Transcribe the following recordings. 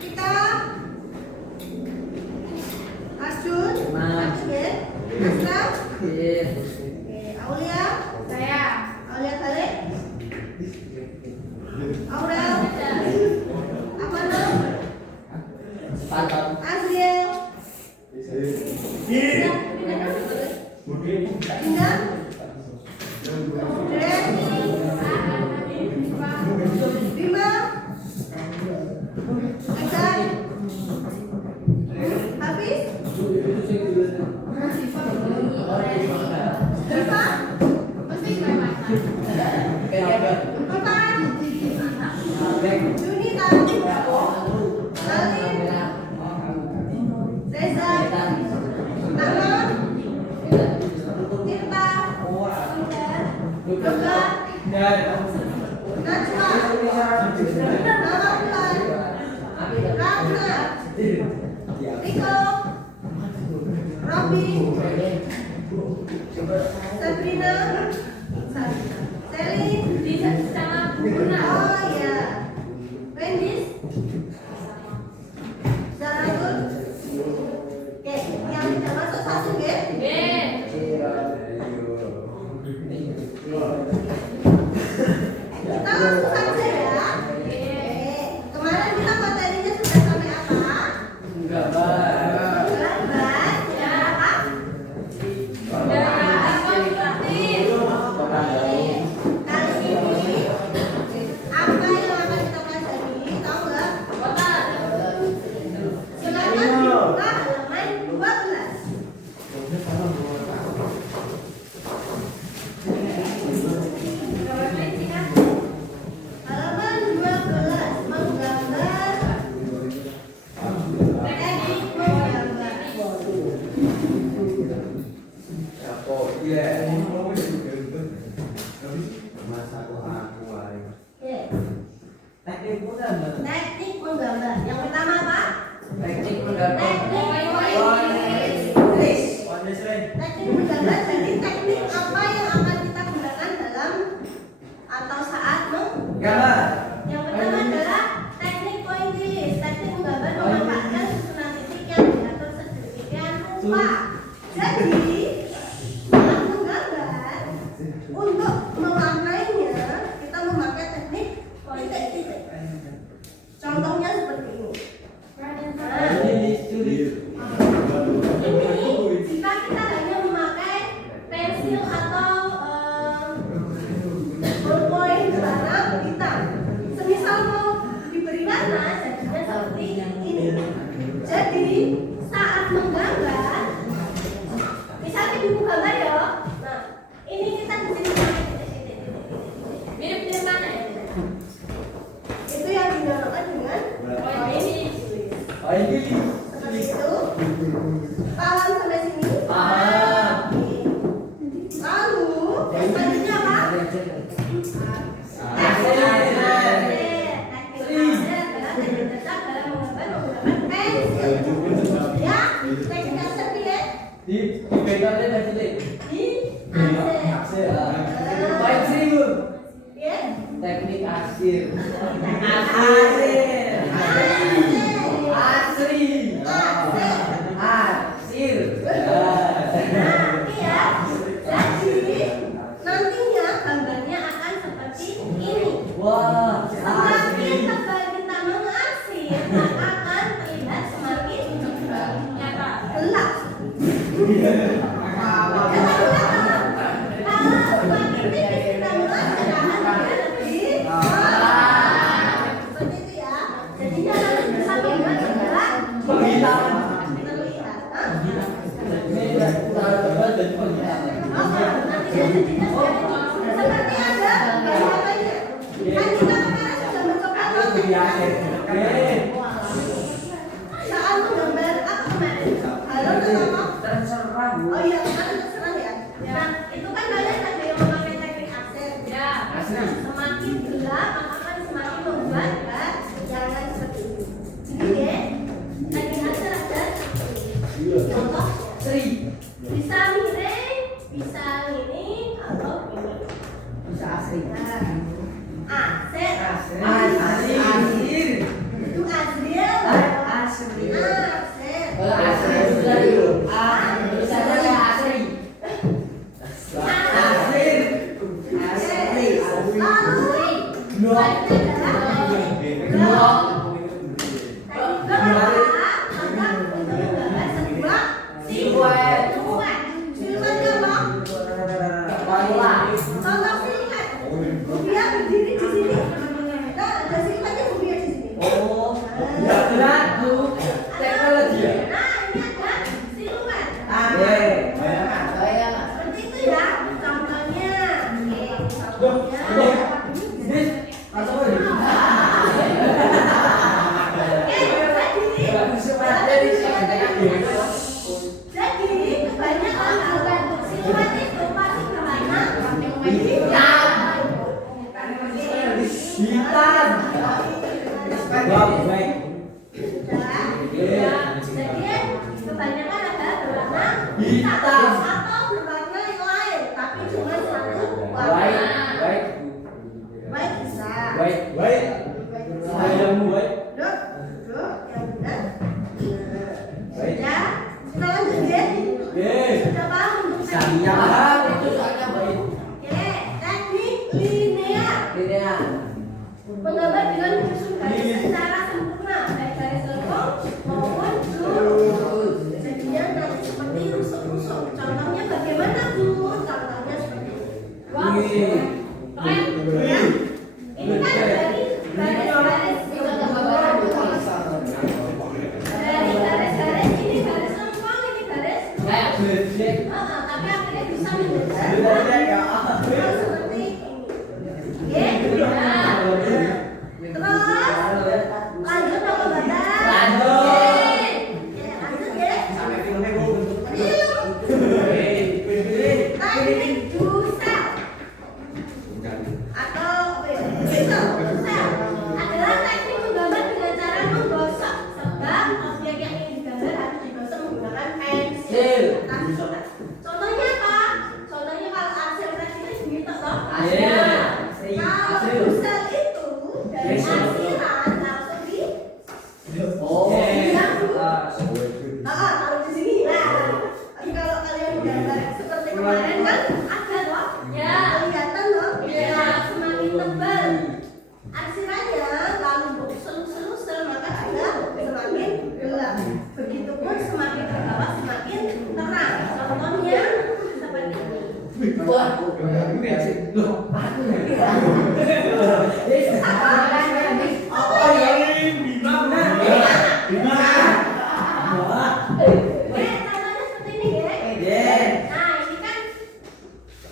Kita Arjun, Asra, Aulia, saya, Aulia Khalid, Aurel, Amano, Azriel, Indah, Bima, Egan, Hafiz, Rifa, Otan, Junita, Salim, Reza, Tama, Tirta, Yoga, Najwa, Nama Bulan, Rana, Riko, Robby, Sabrina, Selin, oh iya, Wendis, Zaratul. Oke, yang tidak masuk satu ya? Kita langsung saja ya. Kemarin kita materinya sudah sampai apa? Menggambar. Ya, apa? Kali ini apa yang akan kita pelajari? Tahu nggak? Silakan buka halaman 12. Halaman 12 menggambar. Teknik menggambar. Teknik menggambar. Yang pertama apa? Teknik menggambar. Teknik menggambar jadi teknik apa yang akan kita gunakan dalam atau saat menggambar. Yang pertama adalah teknik pointillis. Teknik menggambar memanfaatkan susunan titik yang diatur sedemikian rupa. Jadi saat menggambar, untuk mewarnainya kita memakai teknik pointillis. Contohnya seperti ini. Jika kita hanya memakai pensil atau ballpoint warna hitam, semisal mau diberi warna jadinya seperti ini. Jadi saat menggambar, misalnya di buku gambar ya. Nah, ini kita di sini pakai titik-titik. Mirip-mirip mana ya? Itu yang dinamakan dengan pointillis. Seperti itu. Paham sampai sini? Lalu yang selanjutnya apa? Teknik dasar dalam menggambar menggunakan pensil. Ya, teknik dasar ya. Di teknik aksir. Nantinya gambarnya akan seperti ini. Wah, Semakin tebal kita mengarsir, maka akan terlihat semakin gelap. Kalau semakin tipis kita mengarsir, akan lebih terang. Seperti itu ya. Jadinya nanti semakin gelap terlihat. Seperti ada gambarnya. Kan kita kemarin sudah mencoba saat menggambar apa kemarin? Halo nama? terserah. Oh iya, kemarin terserah ya. Nah, itu kan kalian ada yang memakai teknik aksir. Ya. Nah, semakin gelap maka akan semakin membuat jangan seperti ini. Jadi ya, teknik aksir ada contoh bisa miring, bisa ini atau ini. asri. Asir. Asir. Itu Azriel. Asri. Asir. Asri sudah dulu. Bisa saja asri. Asir. Asri. Lalu Blok. blok. Hitam atau berwarna yang lain, tapi cuma satu warna. White bisa. Duduk, yang benar. Sudah, kita lanjut ya. Sudah paham untuk teknik? Oke, teknik linear. Menggambar dengan menyusun garis secara sempurna, baik garis lengkung maupun lurus. Jadinya nanti seperti rusuk-rusuk. Contohnya bagaimana Bu? Contohnya seperti ini. Ya. Ini kan dari garis-garis ini garis lengkung, ini garis. Tapi akhirnya bisa menjadi seperti ini. Oke. Terus lanjut apa badan? Lanjut ya. Teknik dusel atau dusel adalah teknik menggambar dengan cara menggosok, sebab objek yang ingin digambar harus digosok menggunakan pensil. Contohnya apa? Contohnya kalau arsir ini gitu toh. Kalau dusel itu dari arsiran langsung di kalau di sini tapi kalau kalian gambar seperti kemarin kan ada loh, kelihatan loh, semakin tebal arsirannya, lalu selus-selus maka juga semakin gelap. Begitupun semakin ke bawah semakin terang. Contohnya seperti ini. Contohnya seperti ini ya. Nah ini kan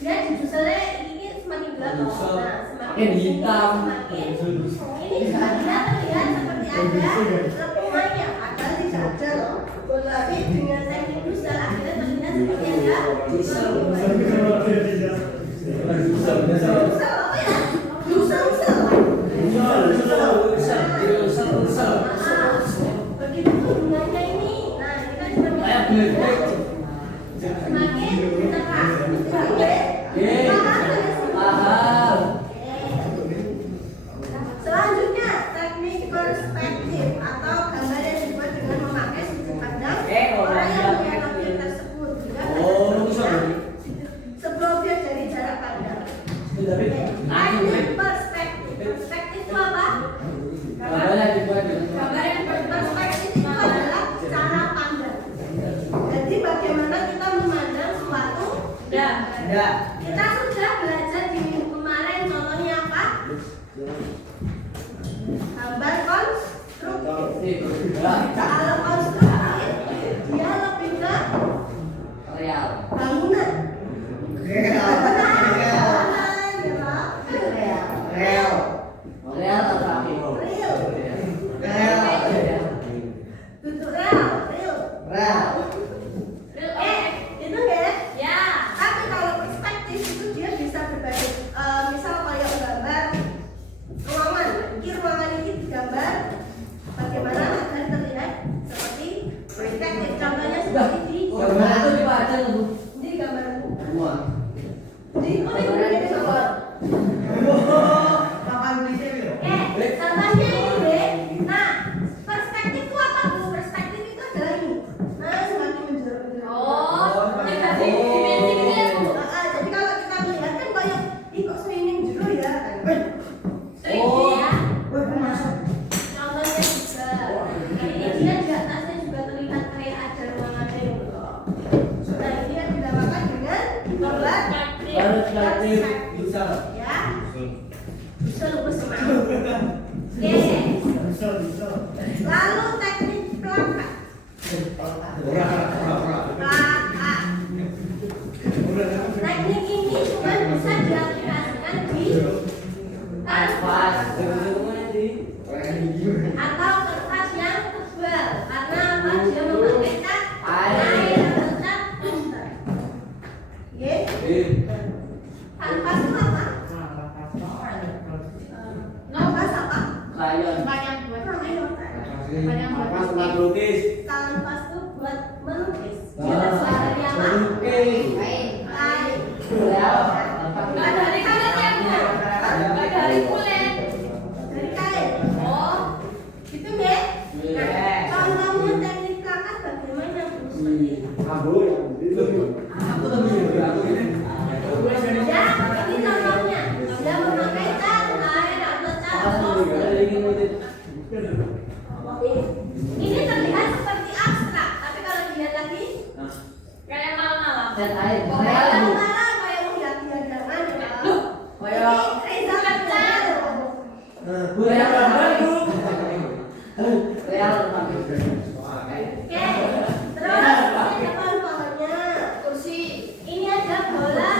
dia juselnya ini semakin gelap. Nah semakin hitam. Semakin ini juga tidak terlihat seperti ada lepungannya, padahal tidak ada loh. Tapi dengan teknik dusel akhirnya terlihat seperti ada dusel apa ya? Dusel. Begitu hubungannya ini. Nah ini kan semakin terang. Selanjutnya teknik perspektif atau gambar yang dibuat dengan memakai sudut pandang orang yang melihat objek tersebut juga sebuah objek dari jarak pandang. Teknik perspektif. Perspektif itu apa? Perspektif itu adalah cara pandang. Jadi bagaimana kita memandang suatu benda. Kita sudah belajar di minggu kemarin, contohnya apa? Gambar konstruktif. Kalau konstruktif dia lebih ke bangunan. Bentuk real. Itu ya. Tapi kalau perspektif itu dia bisa berbagi. Misal kayak gambar ruangan. Ini ruangan ini digambar bagaimana agar terlihat seperti perspektif. Contohnya seperti di gambar. Di bisa. Ya. Bisa lu bersemangat. Oke. Lalu teknik plakat. Plakat. Teknik ini cuma bisa diaplikasikan di kanvas atau kertas yang tebal karena apa? Dia memakai cat air atau cat poster. Kanvas itu apa? Kanvas apa? Kanvas itu buat melukis. Dari apa? Dari kain ya? Dari kulit. Dari kain. Oh, gitu ya? Nah, contohnya teknik plakat bagaimana Bu? Ya, ini contohnya. Dia memakai cat air atau cat poster. Ini terlihat seperti abstrak, tapi kalau dilihat lagi kayak malam-malam. Cat air. Malam-malam kayak menghias-hiasan ya. Ini Reza Kacar. Oke, terus ini pohon-pohonnya. Kursi. Ini ada bola.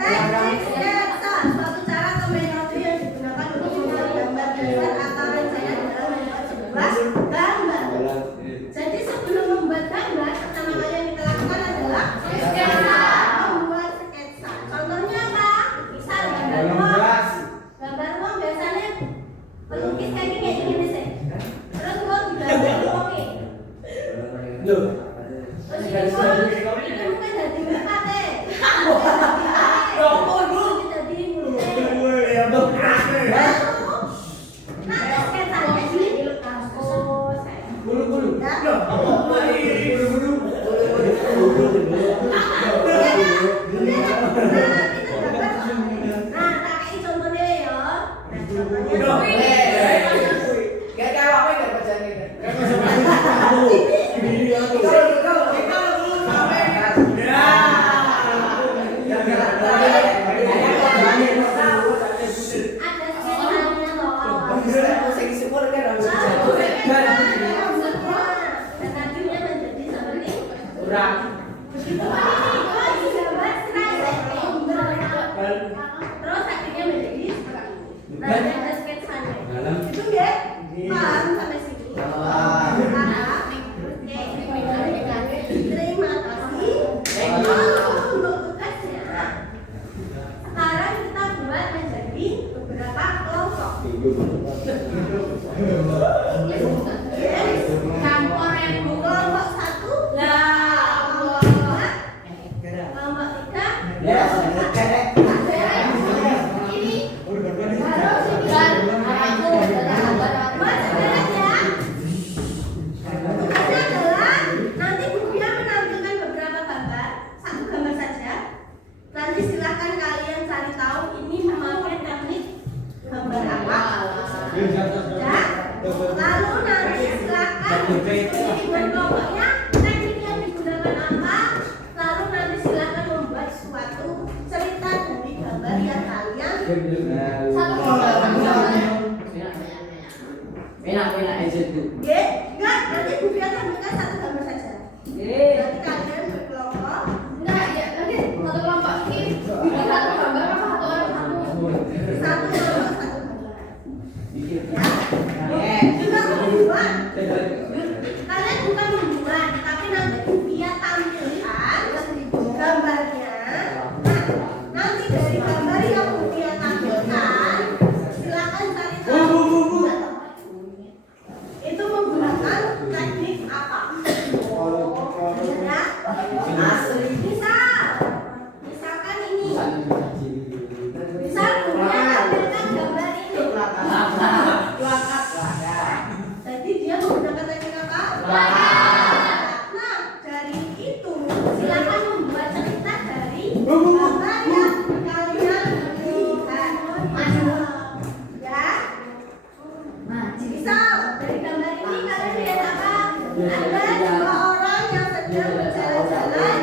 Teknik sketsa, suatu cara atau metode yang digunakan untuk membuat gambar dasar atau rencana dalam membuat sebuah gambar. Jadi sebelum membuat gambar, pertama kali yang kita lakukan adalah sketsa. Membuat sketsa. Contohnya apa? Misal gambar ruang. Gambar ruang biasanya pelukis kayak gini sih. Terus ruang digambar ruangnya. Terus ini bukan jadi berkate. Terus akhirnya menjadi ada sketsanya. Itu ya, paham sampai sini. Terima kasih untuk tugasnya. Sekarang kita buat menjadi beberapa kelompok. Campur yang kelompok 1, kelompok 2, kelompok 3. Nanti silakan kalian cari tahu ini memakai teknik gambar apa. Ya. Lalu nanti silakan kelompoknya teknik yang digunakan apa. Lalu nanti silakan membuat suatu cerita dari gambar yang kalian Enak aja tuh. Enggak, nanti Bu Fia tampilkan satu gambar saja. Nanti kalian berkelompok. Enggak, ya nanti satu kelompok ini bikin satu gambar apa satu orang satu? Satu kelompok satu gambar. Ya. Juga membuat. Kalian bukan membuat, tapi nanti Bu Fia tampilkan gambarnya. Nah, nanti dari gambar yang Bu Fia tampilkan, silakan cari tahu. Itu menggunakan teknik apa? Ya. Misalkan ini. Misal punya tampilkan gambar ini. Jadi dia menggunakan teknik apa? Ada 2 orang yang sedang berjalan-jalan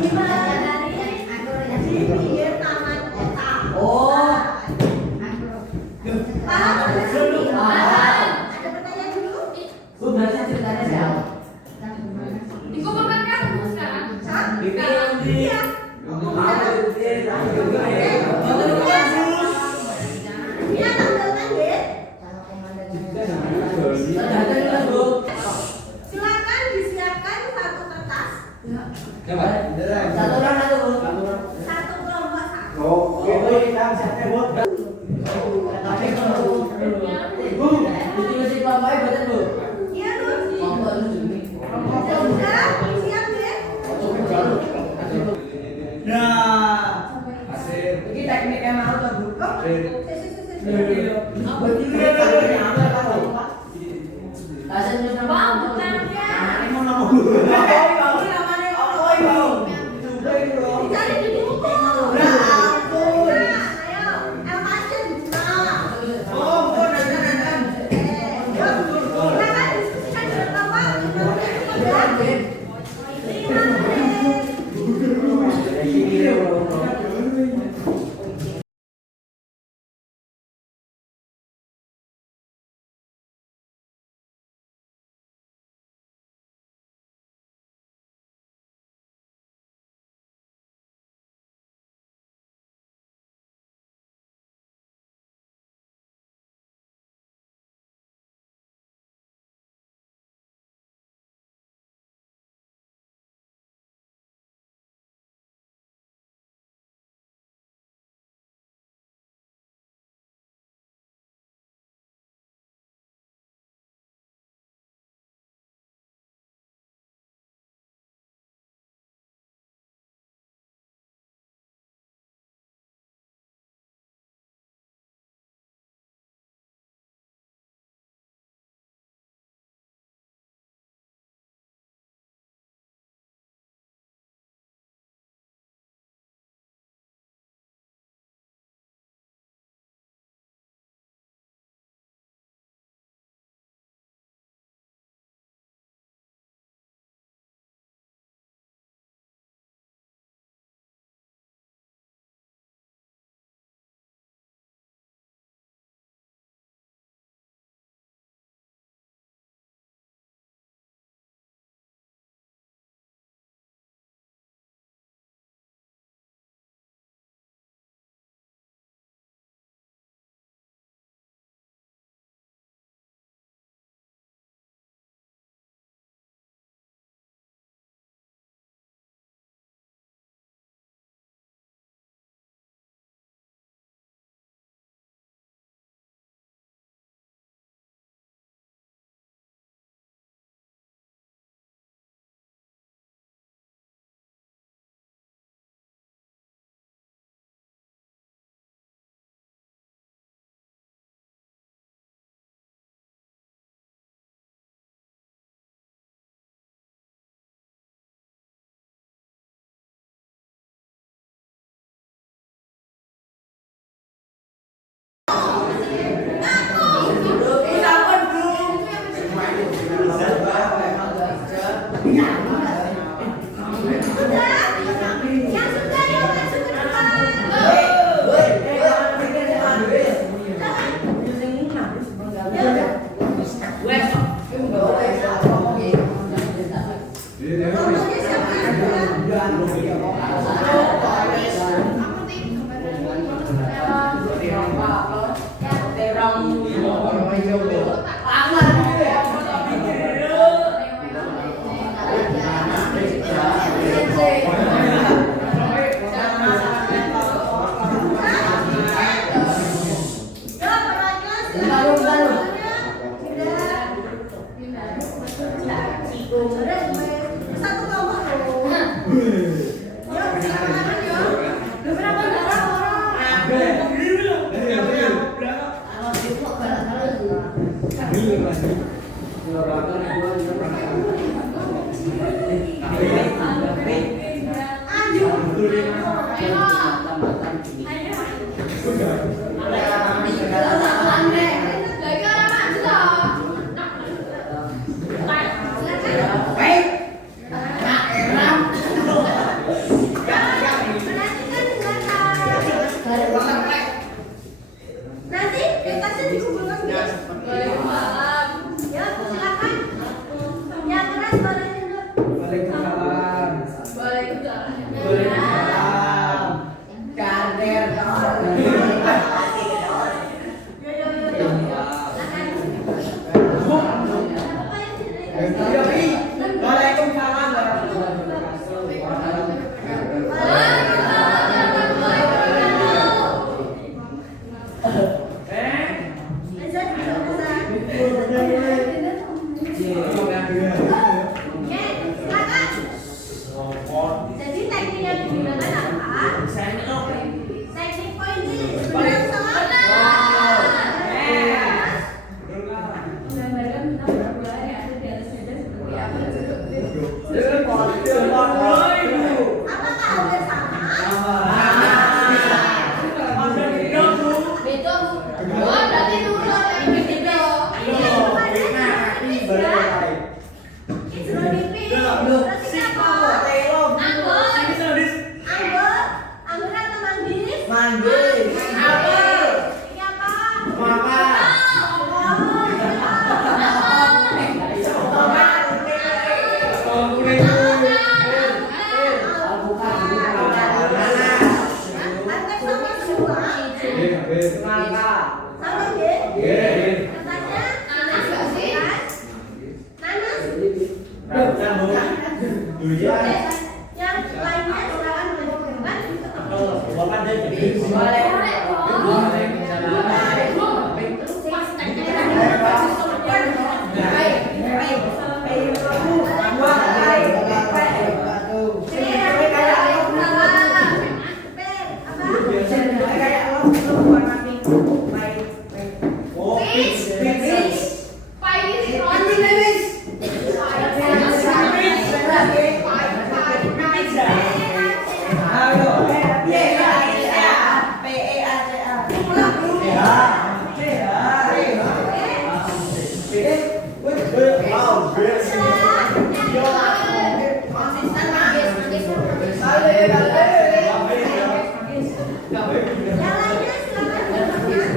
di malam hari di pinggir taman kota. Oh. Paham? Paham. Ada pertanyaan dulu? Bu, berarti ceritanya siapa? Dikumpulkan kan sekarang? Hah? Di Iya. Dia tampilkan deh. Silakan disiapkan satu kertas, Satu orang satu, Bu. satu kelompok satu. Oke, siapnya buat. Tapi kalau Bu, mesti kelompoknya betul, Bu. Iya Nur. Kelompok itu ini. Sudah siap deh. Nah, asik. Ini tekniknya mau tuh, Bu. Kasih nyusun Bang, bukannya. Dicari di buku. Nah, ayo, LKC dibuka. Silakan diskusikan dengan kelompok. Terima kasih. Oke, silakan. Jadi teknik yang digunakan apa? Teknik pointillis. Benar salah? Gambarkan benang berbola yang ada di atas meja seperti apa? Apakah hampir sama? Betul. Oh, berarti dulu ini gitu. Ini rupanya tipis ya? It's really tipis. Berarti apa? Anggur atau manggis? Manggis. Ini apa? Anggur sama semua? Sama deh? Katanya? Nanas nggak sih? Nanas? Yang lainnya silakan melanjutkan. Yang lainnya silakan.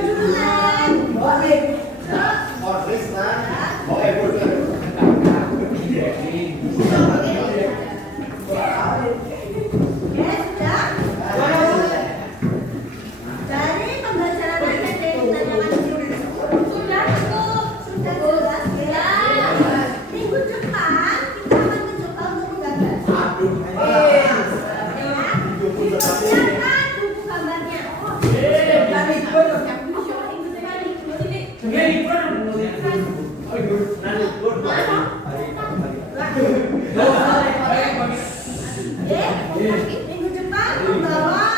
Silakan boleh diambilkan dulu. Dari pembelajaran Anda dari tanyakan sudah cukup, sudah jelas ya. Minggu depan kita akan mencoba untuk menggambar. Ya, dipersiapkan buku gambarnya. Minggu depan membawa